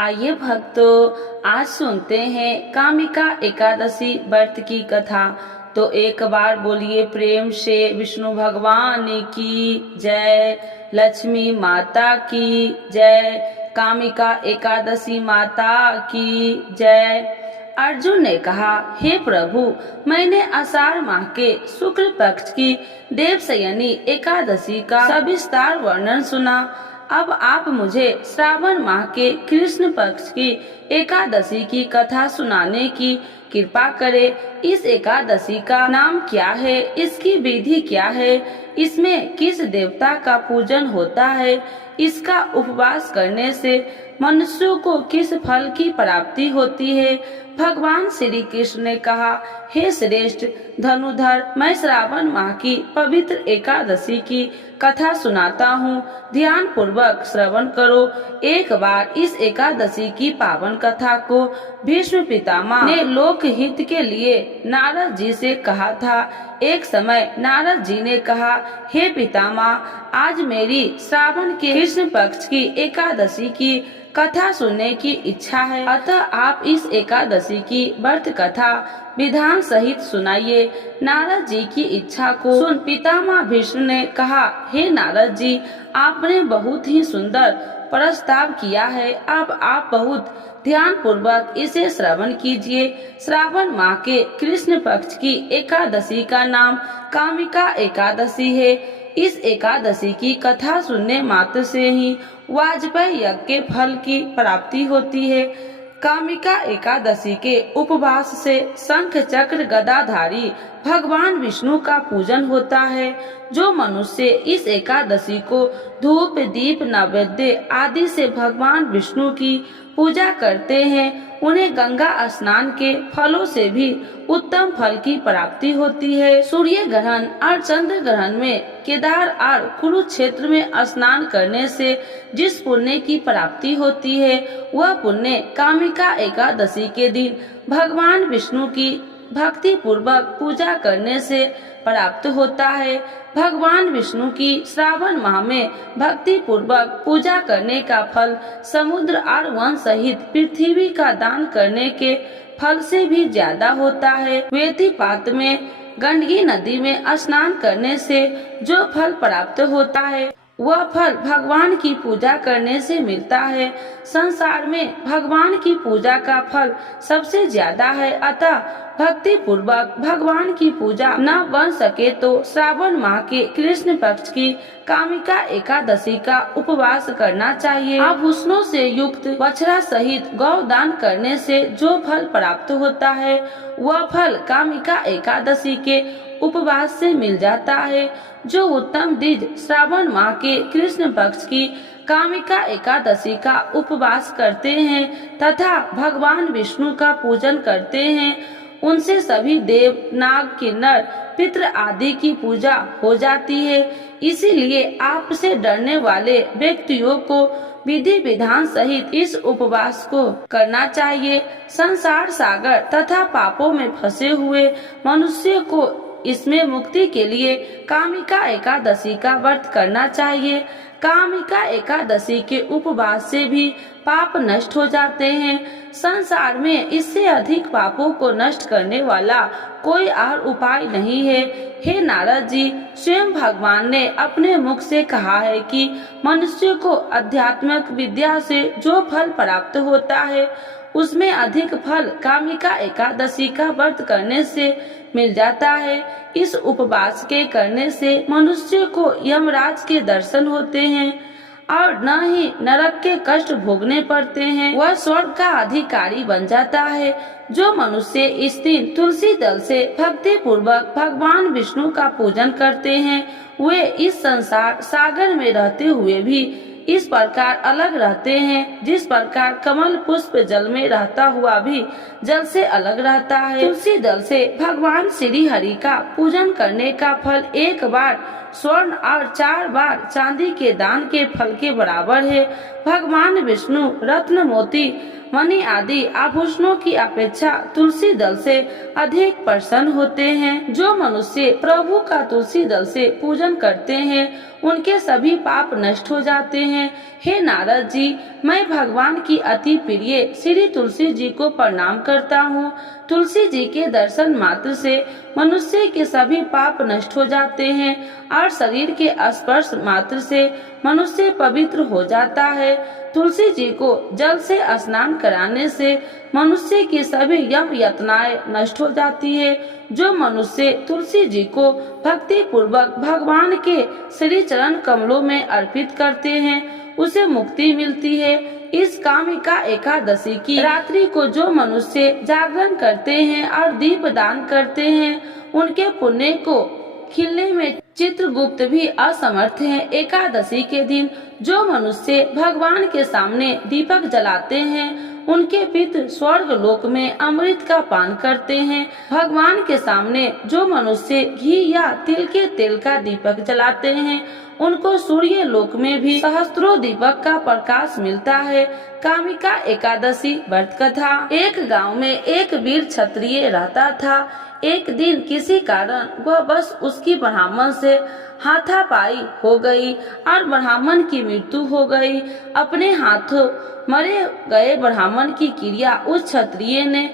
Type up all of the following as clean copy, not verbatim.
आइए भक्तों, आज सुनते हैं कामिका एकादशी व्रत की कथा। तो एक बार बोलिए प्रेम से विष्णु भगवान की जय, लक्ष्मी माता की जय, कामिका एकादशी माता की जय। अर्जुन ने कहा, हे प्रभु, मैंने आषाढ़ माह के शुक्ल पक्ष की देवशयनी एकादशी का सविस्तार वर्णन सुना। अब आप मुझे श्रावण माह के कृष्ण पक्ष की एकादशी की कथा सुनाने की कृपा करें। इस एकादशी का नाम क्या है, इसकी विधि क्या है, इसमें किस देवता का पूजन होता है, इसका उपवास करने से मनुष्यों को किस फल की प्राप्ति होती है। भगवान श्री कृष्ण ने कहा, हे श्रेष्ठ धनुधर, मैं श्रावण माह की पवित्र एकादशी की कथा सुनाता हूँ, ध्यान पूर्वक श्रवण करो। एक बार इस एकादशी की पावन कथा को भीष्म पितामह ने लोक हित के लिए नारद जी से कहा था। एक समय नारद जी ने कहा, हे पितामह, आज मेरी श्रावण के कृष्ण पक्ष की एकादशी की कथा सुनने की इच्छा है, अतः आप इस एकादशी की व्रत कथा विधान सहित सुनाइए। नारद जी की इच्छा को सुन पितामह भीष्म ने कहा, हे नारद जी, आपने बहुत ही सुंदर प्रस्ताव किया है। अब आप बहुत ध्यान पूर्वक इसे श्रवण कीजिए। श्रावण माह के कृष्ण पक्ष की एकादशी का नाम कामिका एकादशी है। इस एकादशी की कथा सुनने मात्र से ही वाजपेयी यज्ञ के फल की प्राप्ति होती है। कामिका एकादशी के उपवास से शंख चक्र गदाधारी भगवान विष्णु का पूजन होता है। जो मनुष्य इस एकादशी को धूप दीप नैवेद्य आदि से भगवान विष्णु की पूजा करते हैं, उन्हें गंगा स्नान के फलों से भी उत्तम फल की प्राप्ति होती है। सूर्य ग्रहण और चंद्र ग्रहण में केदार और कुरुक्षेत्र में स्नान करने से जिस पुण्य की प्राप्ति होती है, वह पुण्य कामिका एकादशी के दिन भगवान विष्णु की भक्ति पूर्वक पूजा करने से प्राप्त होता है। भगवान विष्णु की श्रावण माह में भक्ति पूर्वक पूजा करने का फल समुद्र और वन सहित पृथ्वी का दान करने के फल से भी ज्यादा होता है। वेतिपात में गंडकी नदी में स्नान करने से जो फल प्राप्त होता है, वह फल भगवान की पूजा करने से मिलता है। संसार में भगवान की पूजा का फल सबसे ज्यादा है, अतः भक्ति पूर्वक भगवान की पूजा न बन सके तो श्रावण माह के कृष्ण पक्ष की कामिका एकादशी का उपवास करना चाहिए। आभूषणों से युक्त बछड़ा सहित गौदान करने से जो फल प्राप्त होता है, वह फल कामिका एकादशी के उपवास से मिल जाता है। जो उत्तम द्विज श्रावण माह के कृष्ण पक्ष की कामिका एकादशी का उपवास करते हैं तथा भगवान विष्णु का पूजन करते हैं, उनसे सभी देव नाग किन्नर पितृ आदि की पूजा हो जाती है। इसीलिए आपसे डरने वाले व्यक्तियों को विधि विधान सहित इस उपवास को करना चाहिए। संसार सागर तथा पापों में फंसे हुए मनुष्य को इसमें मुक्ति के लिए कामिका एकादशी का व्रत करना चाहिए। कामिका एकादशी के उपवास से भी पाप नष्ट हो जाते हैं। संसार में इससे अधिक पापों को नष्ट करने वाला कोई और उपाय नहीं है। हे नारद जी, स्वयं भगवान ने अपने मुख से कहा है कि मनुष्य को आध्यात्मिक विद्या से जो फल प्राप्त होता है, उसमें अधिक फल कामिका एकादशी का व्रत करने से मिल जाता है। इस उपवास के करने से मनुष्य को यमराज के दर्शन होते हैं और न ही नरक के कष्ट भोगने पड़ते हैं, वह स्वर्ग का अधिकारी बन जाता है। जो मनुष्य इस दिन तुलसी दल से भक्ति पूर्वक भगवान विष्णु का पूजन करते हैं, वे इस संसार सागर में रहते हुए भी इस प्रकार अलग रहते हैं, जिस प्रकार कमल पुष्प जल में रहता हुआ भी जल से अलग रहता है। तुलसी दल से भगवान श्री हरि का पूजन करने का फल एक बार स्वर्ण और 4 बार चांदी के दान के फल के बराबर है। भगवान विष्णु रत्न मोती मणि आदि आभूषणों की अपेक्षा तुलसी दल से अधिक प्रसन्न होते हैं। जो मनुष्य प्रभु का तुलसी दल से पूजन करते हैं, उनके सभी पाप नष्ट हो जाते हैं। हे नारद जी, मैं भगवान की अति प्रिय श्री तुलसी जी को प्रणाम करता हूँ। तुलसी जी के दर्शन मात्र से मनुष्य के सभी पाप नष्ट हो जाते हैं और शरीर के स्पर्श मात्र से मनुष्य पवित्र हो जाता है। तुलसी जी को जल से स्नान कराने से मनुष्य की सभी यम यातनाएं नष्ट हो जाती है। जो मनुष्य तुलसी जी को भक्ति पूर्वक भगवान के श्री चरण कमलों में अर्पित करते हैं, उसे मुक्ति मिलती है। इस कामिका एकादशी की रात्रि को जो मनुष्य जागरण करते हैं और दीप दान करते हैं, उनके पुण्य को खिलने में चित्रगुप्त भी असमर्थ है। एकादशी के दिन जो मनुष्य भगवान के सामने दीपक जलाते हैं, उनके पितृ स्वर्ग लोक में अमृत का पान करते हैं। भगवान के सामने जो मनुष्य घी या तिल के तेल का दीपक जलाते हैं, उनको सूर्य लोक में भी सहस्त्रों दीपक का प्रकाश मिलता है। कामिका एकादशी व्रत कथा। एक गांव में एक वीर क्षत्रिय रहता था। एक दिन किसी कारण वह बस उसकी ब्राह्मण से हाथापाई हो गई और ब्राह्मण की मृत्यु हो गई। अपने हाथों मरे गए ब्राह्मण की क्रिया उस क्षत्रिय ने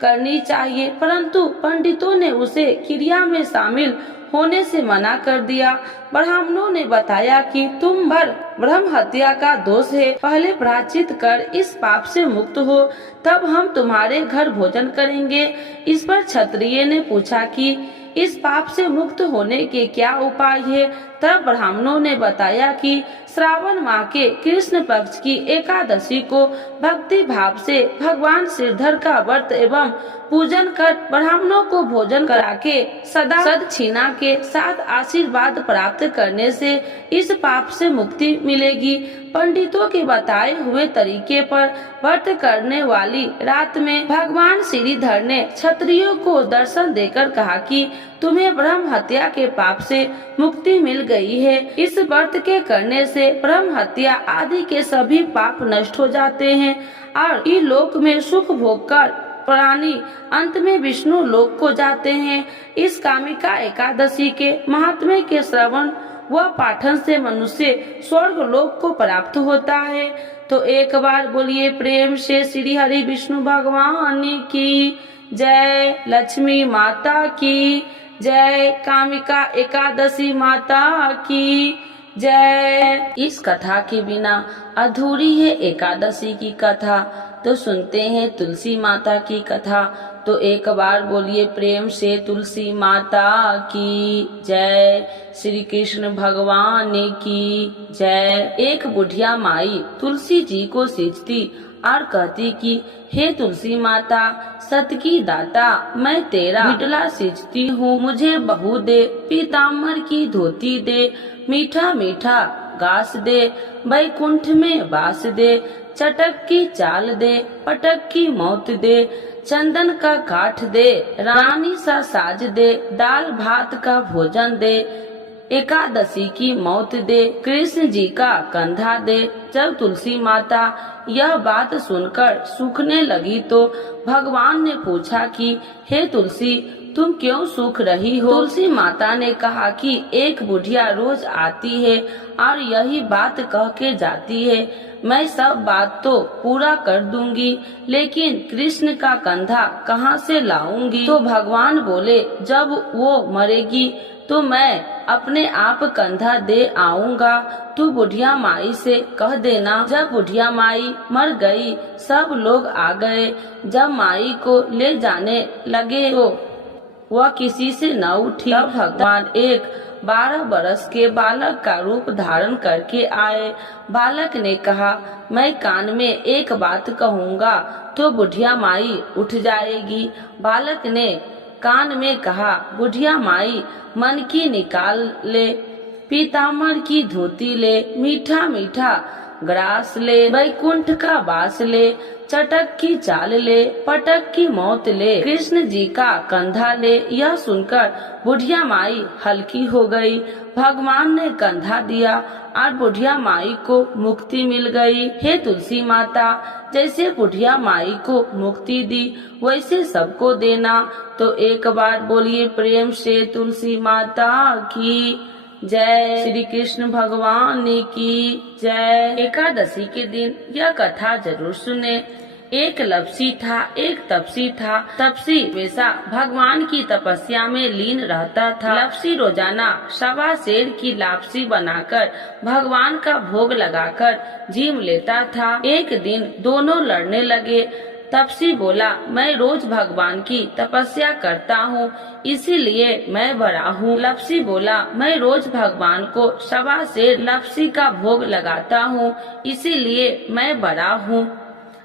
करनी चाहिए, परंतु पंडितों ने उसे क्रिया में शामिल होने से मना कर दिया। ब्राह्मणों ने बताया कि तुम पर ब्रह्म हत्या का दोष है, पहले प्रायश्चित कर इस पाप से मुक्त हो, तब हम तुम्हारे घर भोजन करेंगे। इस पर क्षत्रिय ने पूछा कि इस पाप से मुक्त होने के क्या उपाय है। तब ब्राह्मणों ने बताया कि श्रावण माह के कृष्ण पक्ष की एकादशी को भक्ति भाव से भगवान श्रीधर का व्रत एवं पूजन कर ब्राह्मणों को भोजन करा के सदा सदक्षिणा के साथ आशीर्वाद प्राप्त करने से इस पाप से मुक्ति मिलेगी। पंडितों के बताए हुए तरीके पर व्रत करने वाली रात में भगवान श्रीधर ने क्षत्रियों को दर्शन देकर कहा कि तुम्हें ब्रह्म हत्या के पाप से मुक्ति मिल गई है। इस व्रत के करने से ब्रह्म हत्या आदि के सभी पाप नष्ट हो जाते हैं और इलोक में सुख भोग कर प्राणी अंत में विष्णु लोक को जाते हैं। इस कामिका एकादशी के महात्म्य के श्रवण व पाठन से मनुष्य स्वर्ग लोक को प्राप्त होता है। तो एक बार बोलिए प्रेम से श्री हरि विष्णु भगवान की जय, लक्ष्मी माता की जय, कामिका एकादशी माता की जय। इस कथा के बिना अधूरी है एकादशी की कथा। तो सुनते हैं तुलसी माता की कथा। तो एक बार बोलिए प्रेम से तुलसी माता की जय, श्री कृष्ण भगवान की जय। एक बुढ़िया माई तुलसी जी को सींचती और कहती कि हे तुलसी माता, सत की दाता, मैं तेरा बिटला सींचती हूँ, मुझे बहू दे, पीताम्बर की धोती दे, मीठा मीठा घास दे, बैकुंठ में वास दे, चटक की चाल दे, पटक की मौत दे, चंदन का काठ दे, रानी सा साज दे, दाल भात का भोजन दे, एकादशी की मौत दे, कृष्ण जी का कंधा दे। जब तुलसी माता यह बात सुनकर सूखने लगी तो भगवान ने पूछा कि हे तुलसी, तुम क्यों सूख रही हो। तुलसी माता ने कहा कि एक बुढ़िया रोज आती है और यही बात कह के जाती है, मैं सब बात तो पूरा कर दूंगी, लेकिन कृष्ण का कंधा कहाँ से लाऊंगी। तो भगवान बोले, जब वो मरेगी तो मैं अपने आप कंधा दे आऊंगा, तू बुढ़िया माई से कह देना। जब बुढ़िया माई मर गई, सब लोग आ गए। जब माई को ले जाने लगे तो वह किसी से न उठी। तब भगवान एक 12 बरस के बालक का रूप धारण करके आए। बालक ने कहा, मैं कान में एक बात कहूँगा तो बुढ़िया माई उठ जाएगी। बालक ने कान में कहा, बुढ़िया माई मन की निकाल ले, पीताम्बर की धोती ले, मीठा मीठा ग्रास ले, बैकुंठ का वास ले, चटक की चाल ले, पटक की मौत ले, कृष्ण जी का कंधा ले। यह सुनकर बुढ़िया माई हल्की हो गई। भगवान ने कंधा दिया और बुढ़िया माई को मुक्ति मिल गई। हे तुलसी माता, जैसे बुढ़िया माई को मुक्ति दी वैसे सबको देना। तो एक बार बोलिए प्रेम से तुलसी माता की जय। श्री कृष्ण भगवान की जय। एकादशी के दिन यह कथा जरूर सुने। एक लपसी था, एक तपसी था। तपसी हमेशा भगवान की तपस्या में लीन रहता था। लपसी रोजाना 1.25 सेर की लापसी बनाकर भगवान का भोग लगाकर जीव लेता था। एक दिन दोनों लड़ने लगे। तपसी बोला, मैं रोज भगवान की तपस्या करता हूँ, इसीलिए मैं बड़ा हूँ। लपसी बोला, मैं रोज भगवान को 1.25 सेर लपसी का भोग लगाता हूँ, इसीलिए मैं बड़ा हूँ।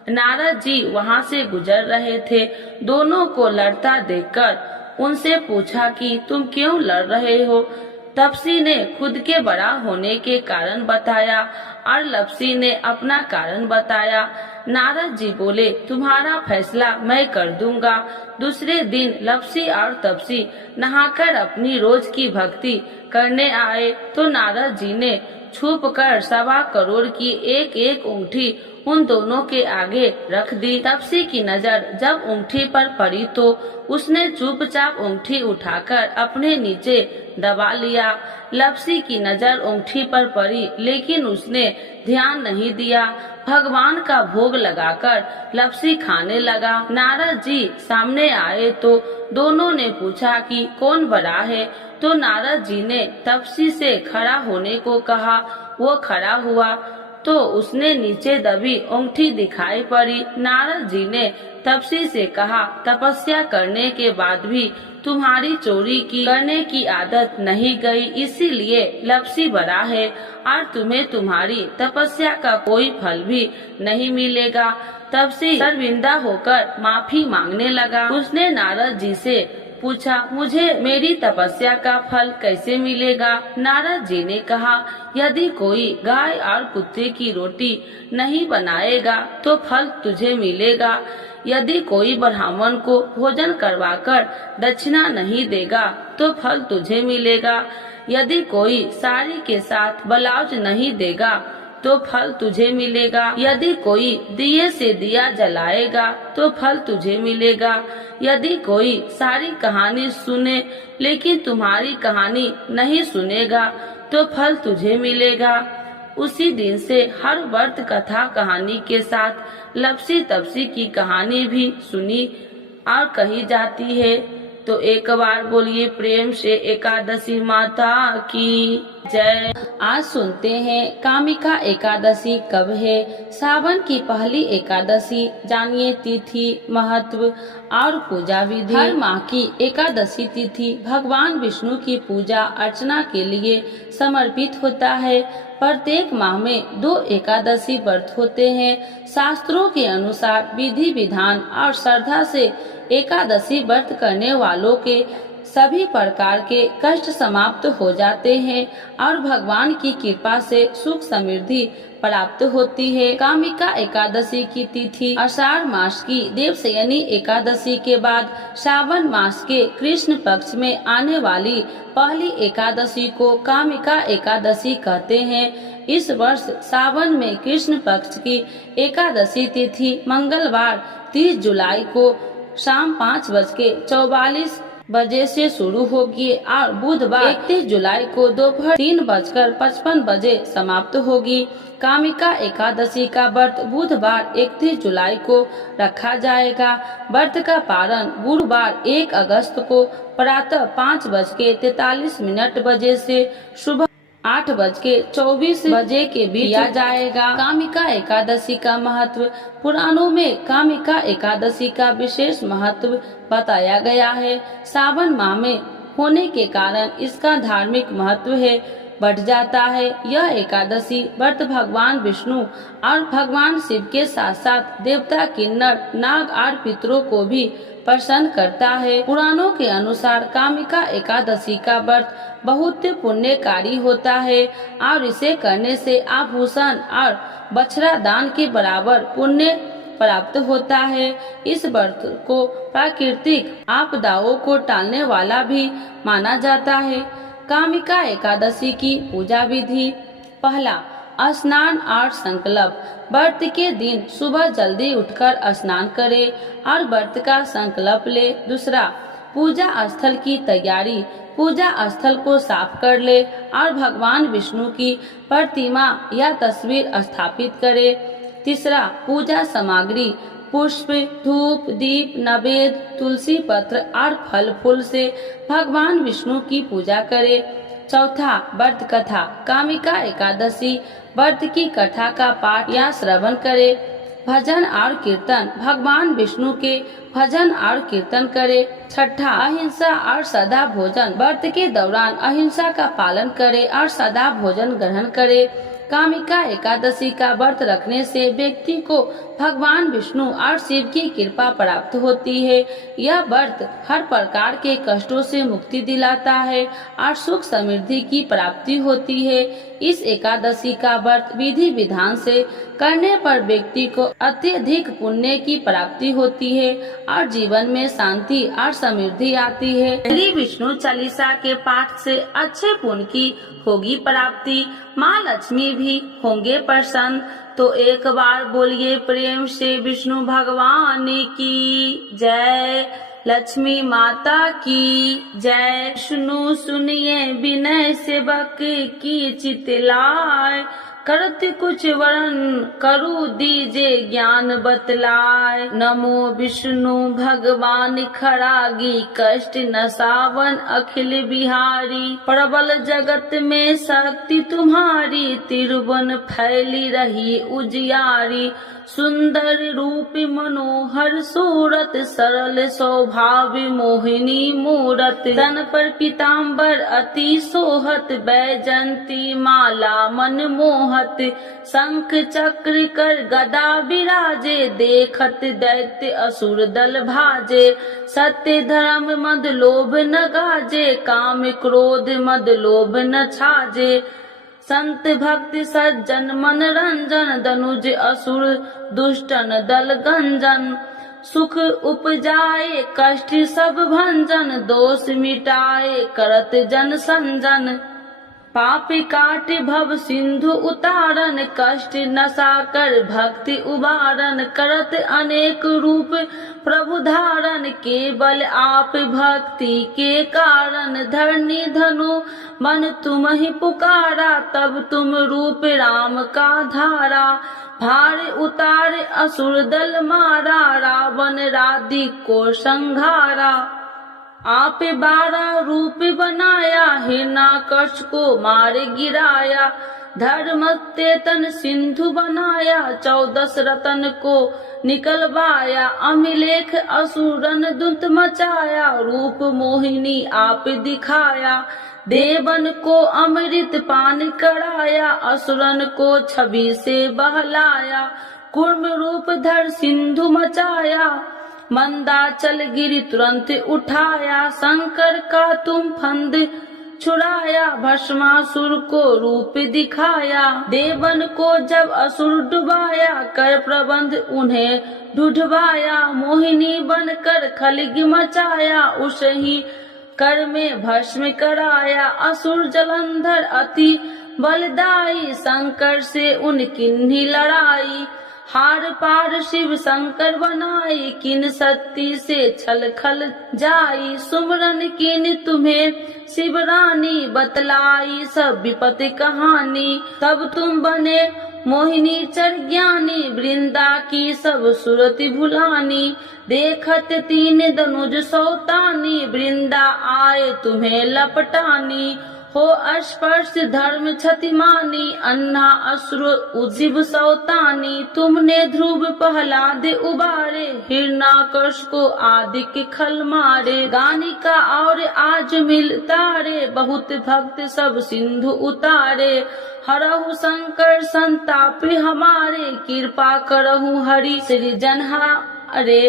नारद जी वहाँ से गुजर रहे थे। दोनों को लड़ता देखकर उनसे पूछा कि तुम क्यों लड़ रहे हो। तपसी ने खुद के बड़ा होने के कारण बताया और लपसी ने अपना कारण बताया। नारद जी बोले, तुम्हारा फैसला मैं कर दूंगा। दूसरे दिन लपसी और तपसी नहाकर अपनी रोज की भक्ति करने आए तो नारद जी ने छुपकर 1.25 करोड़ की एक एक अंगूठी उन दोनों के आगे रख दी। तपसी की नजर जब अंगूठी पर पड़ी तो उसने चुपचाप अंगूठी उठाकर अपने नीचे दबा लिया। लपसी की नजर अंगूठी पर पड़ी लेकिन उसने ध्यान नहीं दिया। भगवान का भोग लगाकर लपसी खाने लगा। नारद जी सामने आए तो दोनों ने पूछा कि कौन बड़ा है, तो नारद जी ने तपसी से खड़ा होने को कहा। वो खड़ा हुआ तो उसने नीचे दबी अंगूठी दिखाई पड़ी। नारद जी ने तपसी से कहा, तपस्या करने के बाद भी तुम्हारी चोरी करने की आदत नहीं गई, इसीलिए लपसी बड़ा है और तुम्हें तुम्हारी तपस्या का कोई फल भी नहीं मिलेगा। तपसी शर्मिंदा होकर माफी मांगने लगा। उसने नारद जी से पूछा, मुझे मेरी तपस्या का फल कैसे मिलेगा। नारद जी ने कहा, यदि कोई गाय और कुत्ते की रोटी नहीं बनाएगा तो फल तुझे मिलेगा। यदि कोई ब्राह्मण को भोजन करवाकर दक्षिणा नहीं देगा तो फल तुझे मिलेगा। यदि कोई साड़ी के साथ ब्लाउज नहीं देगा तो फल तुझे मिलेगा। यदि कोई दिए से दिया जलाएगा तो फल तुझे मिलेगा। यदि कोई सारी कहानी सुने लेकिन तुम्हारी कहानी नहीं सुनेगा तो फल तुझे मिलेगा। उसी दिन से हर व्रत कथा कहानी के साथ लपसी तपसी की कहानी भी सुनी और कही जाती है। तो एक बार बोलिए प्रेम से एकादशी माता की जय। आज सुनते हैं कामिका एकादशी कब है। सावन की पहली एकादशी, जानिए तिथि, महत्व और पूजा विधि। हर माह की एकादशी तिथि भगवान विष्णु की पूजा अर्चना के लिए समर्पित होता है। प्रत्येक माह में 2 एकादशी व्रत होते हैं। शास्त्रों के अनुसार विधि विधान और श्रद्धा से एकादशी व्रत करने वालों के सभी प्रकार के कष्ट समाप्त हो जाते हैं और भगवान की कृपा से सुख समृद्धि प्राप्त होती है। कामिका एकादशी की तिथि आषाढ़ मास की देवशयनी एकादशी के बाद श्रावण मास के कृष्ण पक्ष में आने वाली पहली एकादशी को कामिका एकादशी कहते हैं। इस वर्ष सावन में कृष्ण पक्ष की एकादशी तिथि मंगलवार 30 जुलाई को शाम 5:44 से शुरू होगी और बुधवार 31 जुलाई को दोपहर 3:55 समाप्त होगी। कामिका एकादशी का व्रत बुधवार 31 जुलाई को रखा जाएगा। व्रत का पारण गुरुवार 1 अगस्त को प्रातः 5:43 से सुबह 8:24 के बीच किया जाएगा। कामिका एकादशी का महत्व। पुराणों में कामिका एकादशी का विशेष महत्व बताया गया है। सावन माह में होने के कारण इसका धार्मिक महत्व है बढ़ जाता है। यह एकादशी व्रत भगवान विष्णु और भगवान शिव के साथ साथ देवता, किन्नर, नाग और पितरों को भी प्रसन्न करता है। पुराणों के अनुसार कामिका एकादशी का व्रत बहुत पुण्यकारी होता है और इसे करने से आभूषण और बछड़ा दान के बराबर पुण्य प्राप्त होता है। इस व्रत को प्राकृतिक आपदाओं को टालने वाला भी माना जाता है। कामिका एकादशी की पूजा विधि। पहला, स्नान और संकल्प। व्रत के दिन सुबह जल्दी उठकर स्नान करें और व्रत का संकल्प ले। दूसरा, पूजा स्थल की तैयारी। पूजा स्थल को साफ कर ले और भगवान विष्णु की प्रतिमा या तस्वीर स्थापित करे। तीसरा, पूजा सामग्री। पुष्प, धूप, दीप, नवेद, तुलसी पत्र और फल फूल से भगवान विष्णु की पूजा करे। चौथा, व्रत कथा। कामिका एकादशी व्रत की कथा का पाठ या श्रवण करे। भजन और कीर्तन। भगवान विष्णु के भजन और कीर्तन करे। छठा, अहिंसा और सदा भोजन। व्रत के दौरान अहिंसा का पालन करे और सदा भोजन ग्रहण करे। कामिका एकादशी का व्रत रखने से व्यक्ति को भगवान विष्णु और शिव की कृपा प्राप्त होती है। यह व्रत हर प्रकार के कष्टों से मुक्ति दिलाता है और सुख समृद्धि की प्राप्ति होती है। इस एकादशी का व्रत विधि विधान से करने पर व्यक्ति को अत्यधिक पुण्य की प्राप्ति होती है और जीवन में शांति और समृद्धि आती है। श्री विष्णु चालीसा के पाठ से अच्छे पुण्य की होगी प्राप्ति, माँ लक्ष्मी भी होंगे प्रसन्न। तो एक बार बोलिए प्रेम से विष्णु भगवान की जय, लक्ष्मी माता की जय। विष्णु सुनिए विनय सेवक की चितलाय, करत कुछ वरण करु दीजे ज्ञान बतलाय। नमो विष्णु भगवान खरागी, कष्ट नसावन अखिल बिहारी। प्रबल जगत में शक्ति तुम्हारी, तिरुवन फैली रही उजियारी। सुंदर रूप मनोहर सूरत, सरल स्वभाव मोहिनी मूरत। तन पर पीताम्बर अति सोहत, बैजंती माला मन मोहत। शंख चक्र कर गदा विराजे, देखत दैत्य असुर दल भाजे। सत्य धर्म मद लोभ न गाजे, काम क्रोध मद लोभ न छाजे। संत भक्त सज्जन मन रंजन, दनुज असुर दुष्टन दल गंजन। सुख उपजाए कष्ट सब भंजन, दोष मिटाए करत जन संजन। पाप काट भव सिंधु उतारन, कष्ट नसा कर भक्ति उबारन। करत अनेक रूप प्रभु धारण, केवल आप भक्ति के कारण। धरनी धनु मन तुम ही पुकारा, तब तुम रूप राम का धारा। भार उतार असुर दल मारा, रावण राधि को संघारा। आप 12 रूप बनाया, हिरण्याकश को मार गिराया। धर्म तेतन सिंधु बनाया, 14 रतन को निकलवाया। अमिलेख असुरन दुत मचाया, रूप मोहिनी आप दिखाया। देवन को अमृत पान कराया, असुरन को छवि से बहलाया। कूर्म रूप धर सिंधु मचाया, मंदाचल गिरी तुरंत उठाया। शंकर का तुम फंद छुड़ाया, भस्मासुर को रूप दिखाया। देवन को जब असुर डुबाया, कर प्रबंध उन्हें ढूंढवाया। मोहिनी बनकर खलगी मचाया, उसही कर में भस्म कराया। असुर जलंधर अति बलदाई, शंकर से उनकी लड़ाई। हार पार शिव शंकर बनाई, किन शक्ति से छल खल जाई। सुमरन किन तुम्हें शिव रानी, बतलाई सब विपत्ति कहानी। तब तुम बने मोहिनी चर ज्ञानी, वृंदा की सब सुरति भुलानी। देखत 3 दनुज सौतानी, वृंदा आए तुम्हें लपटानी। हो स्पर्श धर्म क्षतिमानी, अन्ना असुर उज्जीव सौतानी। तुमने ध्रुव प्रहलाद उबारे, हिरण्याकश को आदि के खल मारे। गानिका और आज मिल तारे, बहुत भक्त सब सिंधु उतारे। हरहु शंकर संताप हमारे, कृपा करहु हरि सृजनहारे।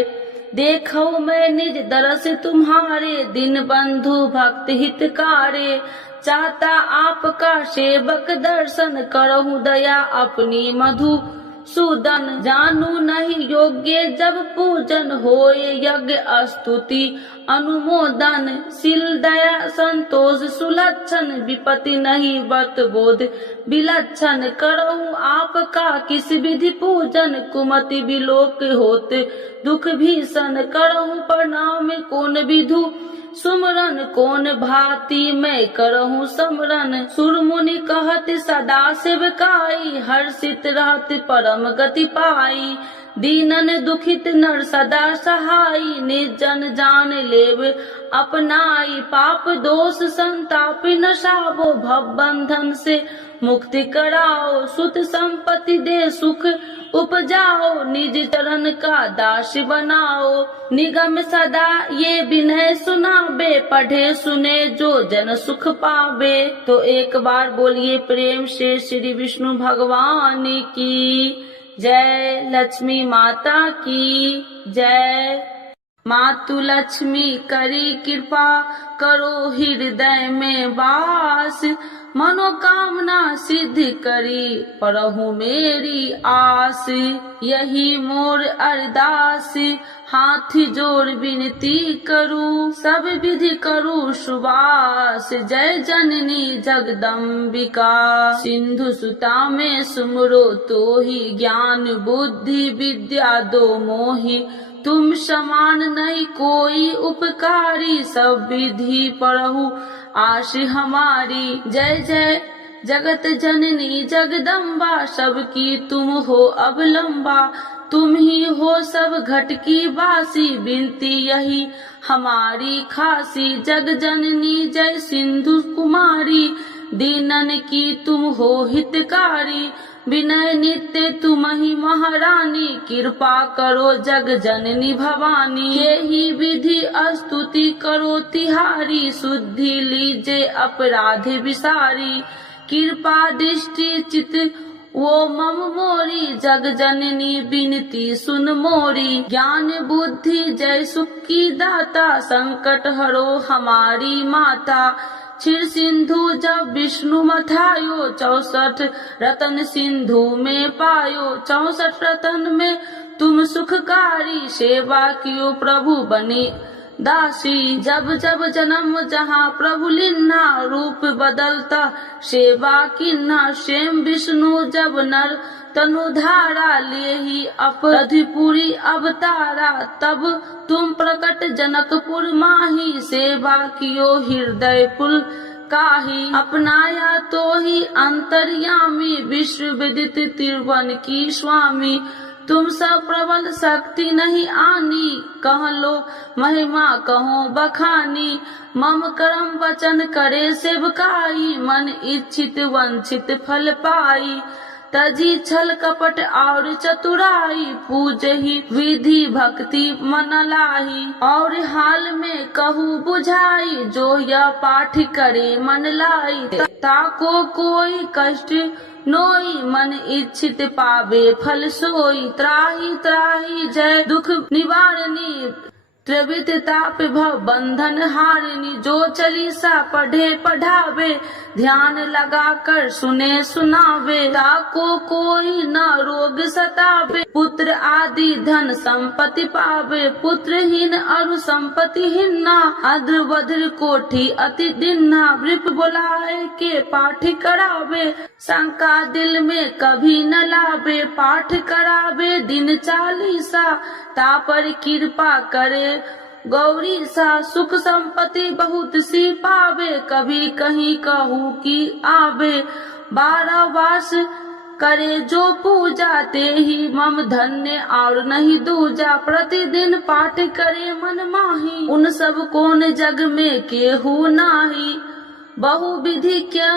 देखो मैं निज दरस तुम्हारे, दिन बंधु भक्त हितकारे। चाहता आपका सेवक दर्शन, करहु दया अपनी मधु सूदन। जानू नहीं योग्य जब पूजन, होए यज्ञ स्तुति अनुमोदन शील दया संतोष सुलक्षण विपत्ति नहीं व्रत बोध विलक्षण करहु आपका किस विधि पूजन कुमति विलोक होत दुख भीषण करहु प्रणाम कौन विधु सुमरन कौन भांति मैं करहूँ समरन सुर मुनि कहत सदा सेवकाई हर्षित रहत परम गति पाई दीनन दुखित नर सदा सहाई निर्जन जान लेव अपनाई पाप दोष संताप नशावो भव बंधन से मुक्ति कराओ सुत संपत्ति दे सुख उपजाओ निज चरण का दास बनाओ निगम सदा ये विनय सुनाबे पढ़े सुने जो जन सुख पावे। तो एक बार बोलिए प्रेम से श्री विष्णु भगवान की जय। लक्ष्मी माता की जय। मातु लक्ष्मी करी कृपा करो हृदय में वास मनोकामना सिद्ध करी परहु मेरी आस यही मोर अरदास हाथ जोड़ विनती करूं सब विधि करूं सुबास जय जननी जगदम्बिका सिंधु सुता में सुमरो तो ही ज्ञान बुद्धि विद्या दो मोहि तुम समान नहीं कोई उपकारी सब विधि पढ़ू आश हमारी जय जय जगत जननी जगदम्बा सबकी तुम हो अवलंबा तुम ही हो सब घट की वासी बिनती यही हमारी खासी जग जननी जय सिंधु कुमारी दीनन की तुम हो हितकारी विनय नित्य तुम ही महारानी कृपा करो जग जननी भवानी यही विधि स्तुति करो तिहारी शुद्धि लीजे अपराध विसारी कृपा दृष्टि चित वो मम मोरी जग जननी बिनती सुन मोरी ज्ञान बुद्धि जय सुख की दाता संकट हरो हमारी माता क्षीर सिंधु जब विष्णु मथायो 64 रतन सिंधु में पायो 64 रतन में तुम सुखकारी सेवा कियो प्रभु बनी दासी जब जब जन्म जहाँ प्रभु लिन्ना रूप बदलता सेवा किन्ना शेम विष्णु जब नर तनुधारा ले ही अपराधिपुरी अवतारा तब तुम प्रकट जनकपुर माही सेवा कियो हृदय पुल काही अपनाया तो ही अंतर्यामी विश्व विदित त्रिभुवन की स्वामी तुम सब प्रबल शक्ति नहीं आनी कह लो महिमा कहो बखानी मम कर्म वचन करे सेवकाई मन इच्छित वंचित फल पाई तजी छल कपट और चतुराई पूज ही विधि भक्ति मन लाही और हाल में कहूँ बुझाई जो यह पाठ करे मन लाई ताको कोई कष्ट नोई मन इच्छित पावे फल सोई त्राही त्राही जय दुख निवारणी त्रिविध ताप भव बंधन हारिणी जो चालीसा पढ़े पढ़ावे ध्यान लगा कर सुने सुनावे ताको कोई न रोग सतावे पुत्र आदि धन संपत्ति पावे पुत्रहीन अरु संपत्तिहीन अद्र वज्र कोठी अति दिन्ना वृप बुलाए के पाठ करावे शंका दिल में कभी न लावे पाठ करावे दिन 40 तापर कृपा करे गौरी सा सुख संपत्ति बहुत सी पावे कभी कहीं कहूँ की आवे 12 वर्ष करे जो पूजा ते ही मम धन्य और नहीं दूजा प्रतिदिन पाठ करे मन माही उन सब कौन जग में केहू नाही बहु विधि क्या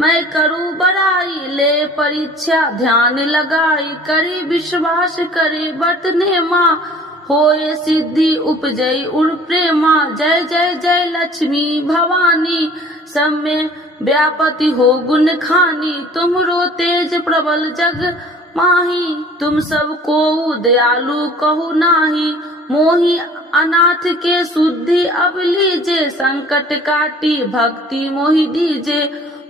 मैं करूँ बड़ाई ले परीक्षा ध्यान लगाई करे विश्वास करे बरतने माँ होए सिद्धि उपजई उर प्रेमा जय जय जय लक्ष्मी भवानी सब में व्यापति हो गुण खानी तुमरो तेज प्रबल जग माही तुम सब को दयालु कहु नाही मोही अनाथ के शुद्धि अब लीजे संकट काटी भक्ति मोहि दीजे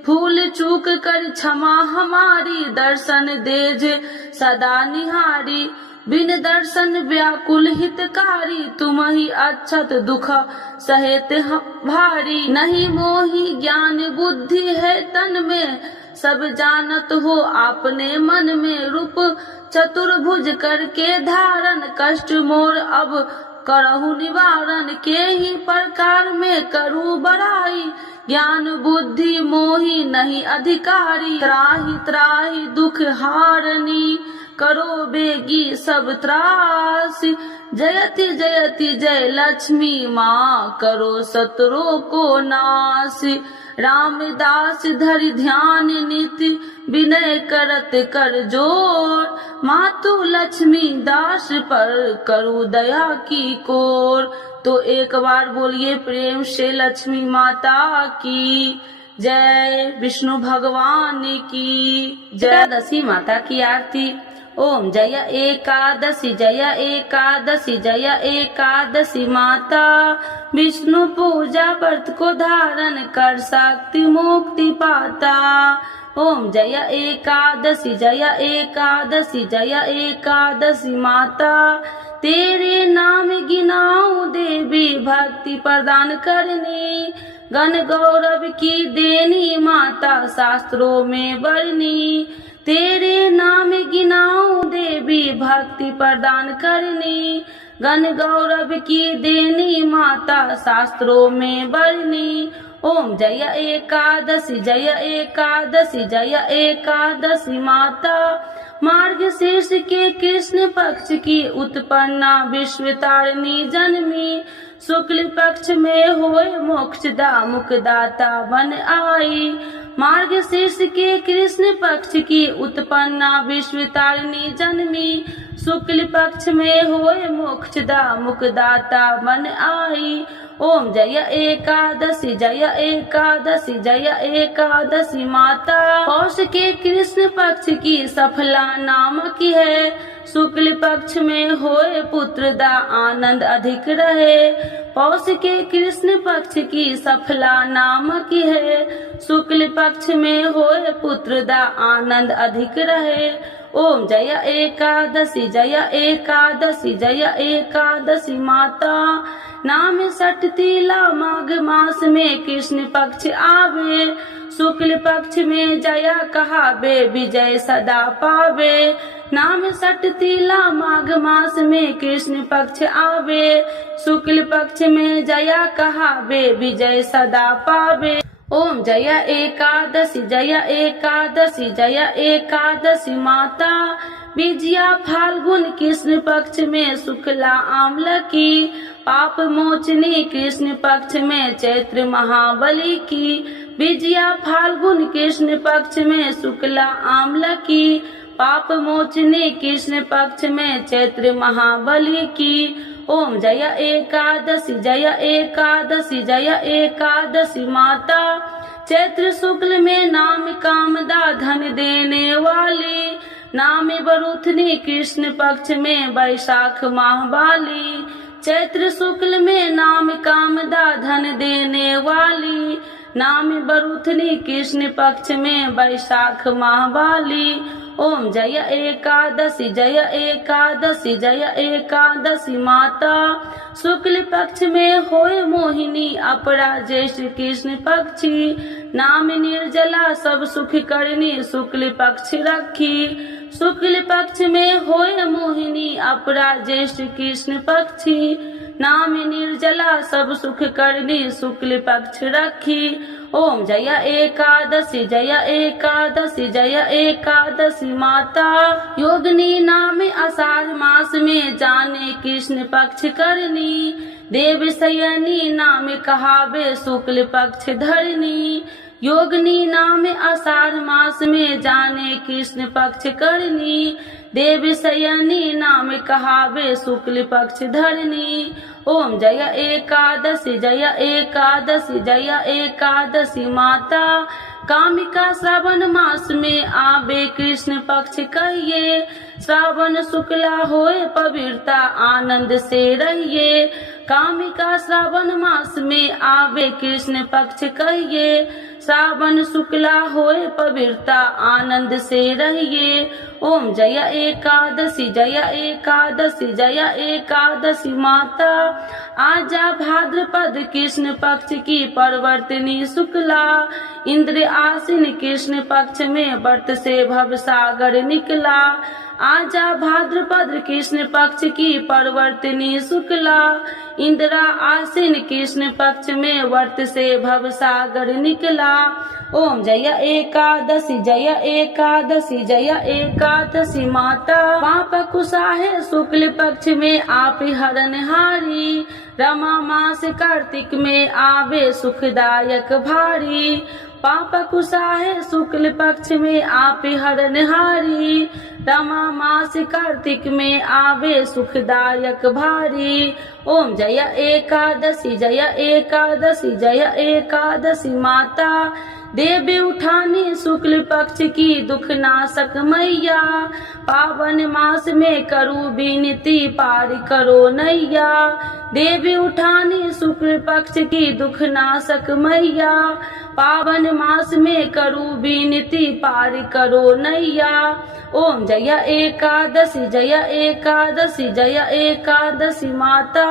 फूल चूक कर क्षमा हमारी दर्शन देजे सदा निहारी बिन दर्शन व्याकुल हितकारी, तुम ही अक्षत दुख सहेत भारी। नहीं मोहि ज्ञान बुद्धि है तन में, सब जानत हो आपने मन में। रूप चतुर्भुज करके धारण, कष्ट मोर अब करहु निवारण। के ही प्रकार में करूँ बड़ाई, ज्ञान बुद्धि मोहि नहीं अधिकारी। त्राहि त्राहि दुख हारनी, करो बेगी सब त्रासी। जयति जयति जय लक्ष्मी माँ, करो शत्रु को नासी। रामदास धरि ध्यान नित, विनय करत कर जोर। मातु लक्ष्मी दास पर, करू दया की कोर। तो एक बार बोलिए प्रेम से लक्ष्मी माता की जय, विष्णु भगवान की जय। एकादशी माता की आरती। ओम जय एकादशी जय एकादशी जय एकादशी माता। विष्णु पूजा व्रत को धारण कर, शक्ति मुक्ति पाता। ओम जय एकादशी जय एकादशी जय एकादशी माता। तेरे नाम गिनाऊं देवी, भक्ति प्रदान करनी। गण गौरव की देनी माता, शास्त्रों में वर्णी। तेरे नाम गिनाऊं देवी, भक्ति प्रदान करनी। गण गौरव की देनी माता, शास्त्रों में वर्णी। ओम जय एकादशी जय एकादशी जय एकादशी माता। मार्ग शीर्ष के कृष्ण पक्ष की उत्पन्ना, विश्व तारिणी जन्मी। शुक्ल पक्ष में होए मोक्षदा, मुक्तिदाता बन आई। मार्ग शीर्ष के कृष्ण पक्ष की उत्पन्ना, विश्व तारिणी जन्मी। शुक्ल पक्ष में होए मोक्षदा, मुक्तिदाता बन आई। ओम जय एकादशी जय एकादशी जय एकादशी माता। पौष के कृष्ण पक्ष की सफला नाम की है। शुक्ल पक्ष में होए पुत्र दा, आनंद अधिक रहे। पौष के कृष्ण पक्ष की सफला नाम की है। शुक्ल पक्ष में होए पुत्र दा, आनंद अधिक रहे। ओम जय एकादशी जय एकादशी जय एकादशी माता। नाम सठ तीला माघ मास में कृष्ण पक्ष आवे। शुक्ल पक्ष में जया कहावे, विजय सदा पावे। नाम सठ तीला माघ मास में कृष्ण पक्ष आवे। शुक्ल पक्ष में जया कहावे, विजय सदा पावे। ओम जय एकादशी जय एकादशी जय एकादशी माता। विजया फाल्गुन कृष्ण पक्ष में शुक्ला आम्ल की। पाप मोचनी कृष्ण पक्ष में चैत्र महाबली की। विजया फाल्गुन कृष्ण पक्ष में शुक्ला आम्ल की। पाप मोचनी कृष्ण पक्ष में चैत्र महाबली की। ओम जय एकादशी जय एकादशी जय एकादशी माता। चैत्र शुक्ल में नाम कामदा, धन देने वाली। नाम बरूथनी कृष्ण पक्ष में वैशाख माह वाली। चैत्र शुक्ल में नाम कामदा, धन देने वाली। नाम बरूथनी कृष्ण पक्ष में वैशाख माह वाली। ओम जय एकादशी जय एकादशी जय एकादशी माता। शुक्ल पक्ष में होए मोहिनी, अपरा ज्येष्ठ कृष्ण पक्षी। नाम निर्जला सब सुख करनी, शुक्ल पक्ष रखी। शुक्ल पक्ष में होए मोहिनी, अपरा ज्येष्ठ कृष्ण पक्षी। नाम निर्जला सब सुख करनी, शुक्ल पक्ष रखी। ओम जय एकादशी जय एकादशी जय एकादशी माता। योगिनी नाम आषाढ़ मास में, जाने कृष्ण पक्ष करनी। देव शयनी नाम कहावे, शुक्ल पक्ष धरनी। योगिनी नाम आषाढ़ मास में, जाने कृष्ण पक्ष करनी। देव शयनी नाम कहावे, शुक्ल पक्ष धरनी। ओम जय एकादशी जय एकादशी जय एकादशी माता। कामिका श्रावण मास में आवे कृष्ण पक्ष कहिए। श्रावण शुक्ला होए पवित्रता आनंद से रहिए। कामिका श्रावण मास में आवे कृष्ण पक्ष कहिए। श्रावण शुक्ला होए पवित्रता आनंद से रहिए। ओम जय एकादशी जय एकादशी जय एकादशी माता। आजा भाद्रपद कृष्ण पक्ष की परवर्तिनी शुक्ला। इंद्र आसीन कृष्ण पक्ष में व्रत से भव सागर निकला। आजा भाद्रपद कृष्ण पक्ष की परवर्तिनी शुक्ला। इंद्रा आसीन कृष्ण पक्ष में व्रत से भव सागर निकला। ओम जय एकादशी जय एकादशी जय एकादशी माता। पाप कुसाहे शुक्ल पक्ष में आप हरनहारी। रमा मास कार्तिक में आवे सुखदायक भारी। पाप कुसाहे शुक्ल पक्ष में आप हरनहारी। रमा मास कार्तिक में आवे सुखदायक भारी। ओम जय एकादशी जय एकादशी जय एकादशी माता। देवी उठानी शुक्ल पक्ष की दुख नाशक मैया। पावन मास में करू विनती पार करो नैया। देवी उठानी शुक्ल पक्ष की दुख नाशक मैया। पावन मास में करू विनती पार करो नैया। ओम जय एकादशी जय एकादशी जय एकादशी माता।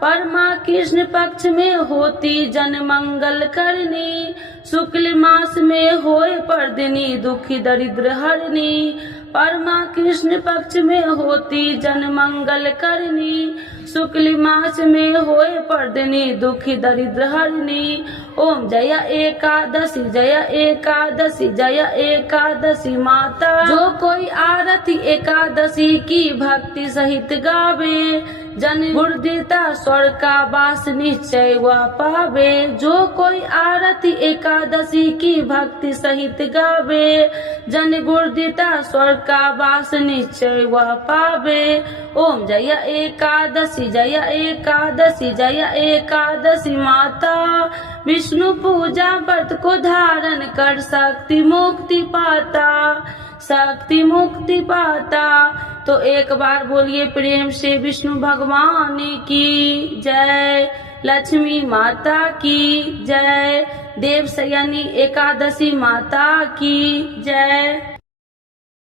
परमा कृष्ण पक्ष में होती जन मंगल करनी। शुक्ल मास में होए पर्दिनी दुखी दरिद्र हरनी। परमा कृष्ण पक्ष में होती जन मंगल करनी। शुक्ल मास में होए पर्दिनी दुखी दरिद्र हरनी। ओम जय एकादशी जय एकादशी जय एकादशी माता। जो कोई आरती एकादशी की भक्ति सहित गावे। जन गुरुदेवता स्वर्ग का वास निश्चय वह पावे। जो कोई आरती एकादशी की भक्ति सहित गावे। जन गुरुदेवता स्वर्ग का वास निश्चय वह पावे। ओम जय एकादशी जय एकादशी जय एकादशी माता। विष्णु पूजा व्रत को धारण कर शक्ति मुक्ति पाता। शक्ति मुक्ति पाता। तो एक बार बोलिए प्रेम से विष्णु भगवान की जय। लक्ष्मी माता की जय। देवशयनी एकादशी माता की जय।